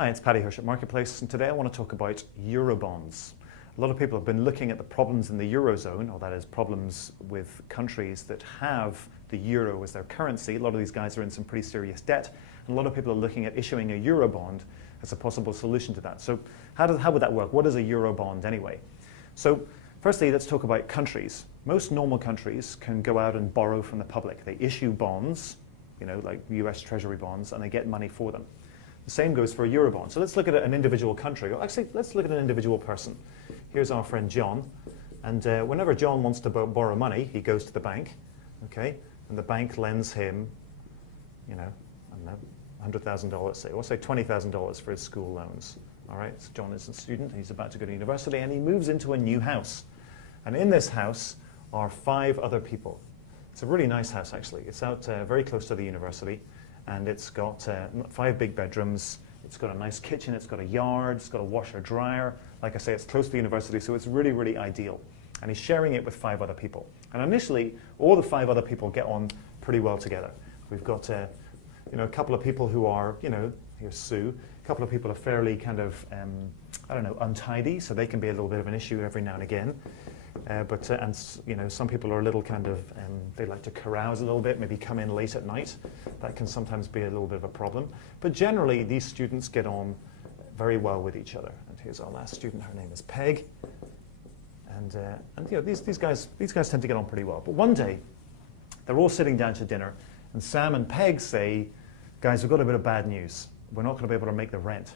Hi, it's Paddy Hirsch at Marketplace, and today I want to talk about Eurobonds. A lot of people have been looking at the problems in the Eurozone, or that is problems with countries that have the euro as their currency. A lot of these guys are in some pretty serious debt, and a lot of people are looking at issuing a Eurobond as a possible solution to that. So how would that work? What is a Eurobond anyway? So firstly, let's talk about countries. Most normal countries can go out and borrow from the public. They issue bonds, like US Treasury bonds, and they get money for them. The same goes for a Eurobond. So let's look at an individual country. Or actually, let's look at an individual person. Here's our friend John. And whenever John wants to borrow money, he goes to the bank, okay? And the bank lends him, I don't know, $100,000, say, or say $20,000 for his school loans. All right, so John is a student, he's about to go to university, and he moves into a new house. And in this house are 5 other people. It's a really nice house, actually. It's out very close to the university. And it's got 5 big bedrooms, it's got a nice kitchen, it's got a yard, it's got a washer dryer. Like I say, it's close to the university, so it's really, really ideal. And he's sharing it with 5 other people. And initially, all the 5 other people get on pretty well together. We've got a couple of people who are, here's Sue, a couple of people are fairly kind of, untidy, so they can be a little bit of an issue every now and again. Some people are a little kind of, they like to carouse a little bit, maybe come in late at night. That can sometimes be a little bit of a problem. But generally, these students get on very well with each other. And here's our last student, her name is Peg. These guys tend to get on pretty well. But one day, they're all sitting down to dinner, and Sam and Peg say, guys, we've got a bit of bad news. We're not going to be able to make the rent.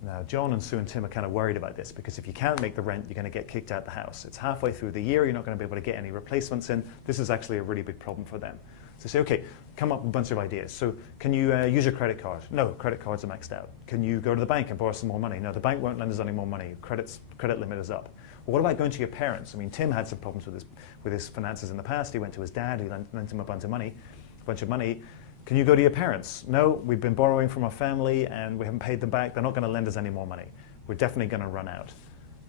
Now, John and Sue and Tim are kind of worried about this because if you can't make the rent, you're going to get kicked out the house. It's halfway through the year, you're not going to be able to get any replacements in. This is actually a really big problem for them. So they say, okay, come up with a bunch of ideas. So can you use your credit card? No, credit cards are maxed out. Can you go to the bank and borrow some more money? No, the bank won't lend us any more money. Credit limit is up. Well, what about going to your parents? I mean, Tim had some problems with his finances in the past. He went to his dad, who lent him a bunch of money. Can you go to your parents? No, we've been borrowing from our family and we haven't paid them back. They're not going to lend us any more money. We're definitely going to run out.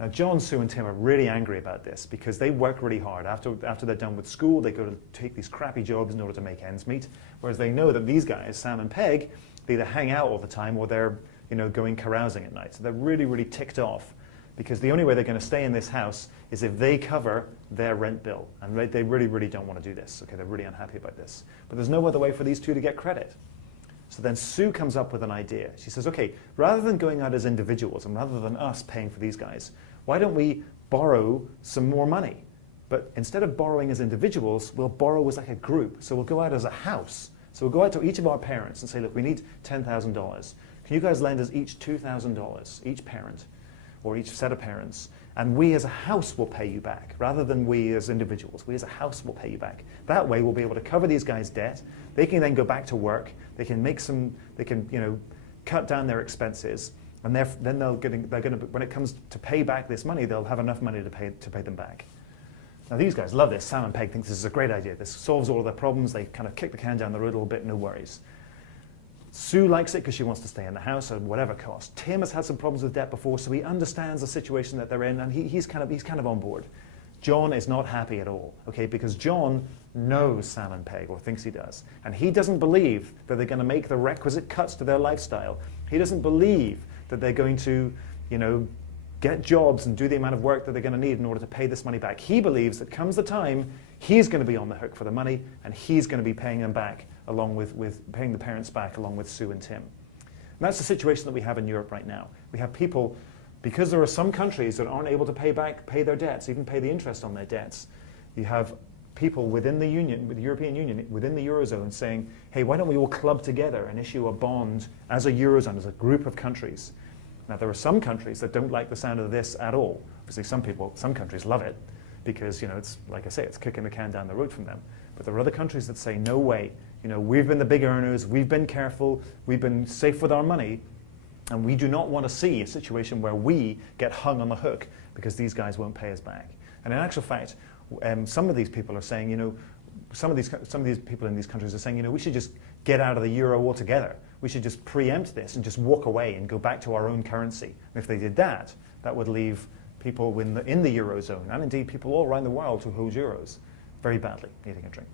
Now, John, Sue, and Tim are really angry about this because they work really hard. After they're done with school, they go to take these crappy jobs in order to make ends meet, whereas they know that these guys, Sam and Peg, they either hang out all the time or they're going carousing at night. So they're really, really ticked off because the only way they're going to stay in this house is if they cover their rent bill. And they really, really don't want to do this. Okay, they're really unhappy about this. But there's no other way for these two to get credit. So then Sue comes up with an idea. She says, okay, rather than going out as individuals and rather than us paying for these guys, why don't we borrow some more money? But instead of borrowing as individuals, we'll borrow as like a group. So we'll go out as a house. So we'll go out to each of our parents and say, look, we need $10,000. Can you guys lend us each $2,000, each parent, or each set of parents? And we as a house will pay you back, rather than we as individuals. We as a house will pay you back. That way we'll be able to cover these guys' debt. They can then go back to work. They can cut down their expenses. And then when it comes to pay back this money, they'll have enough money to pay them back. Now these guys love this. Sam and Peg think this is a great idea. This solves all of their problems. They kind of kick the can down the road a little bit, no worries. Sue likes it because she wants to stay in the house at whatever cost. Tim has had some problems with debt before, so he understands the situation that they're in, and he's kind of on board. John is not happy at all, okay, because John knows Sam and Peg, or thinks he does, and he doesn't believe that they're going to make the requisite cuts to their lifestyle. He doesn't believe that they're going to, get jobs and do the amount of work that they're going to need in order to pay this money back. He believes that comes the time, he's going to be on the hook for the money, and he's going to be paying them back, along with paying the parents back, along with Sue and Tim. And that's the situation that we have in Europe right now. We have people, because there are some countries that aren't able to pay their debts, even pay the interest on their debts. You have people within the Union, with the European Union, within the Eurozone saying, hey, why don't we all club together and issue a bond as a Eurozone, as a group of countries? Now, there are some countries that don't like the sound of this at all. Obviously, some countries love it because, it's, like I say, it's kicking the can down the road from them. But there are other countries that say, no way. We've been the big earners, we've been careful, we've been safe with our money, and we do not want to see a situation where we get hung on the hook because these guys won't pay us back. And in actual fact, some of these people are saying, some of these people in these countries are saying, we should just get out of the euro altogether. We should just preempt this and just walk away and go back to our own currency. And if they did that, that would leave people in the Eurozone, and indeed people all around the world who hold euros, very badly needing a drink.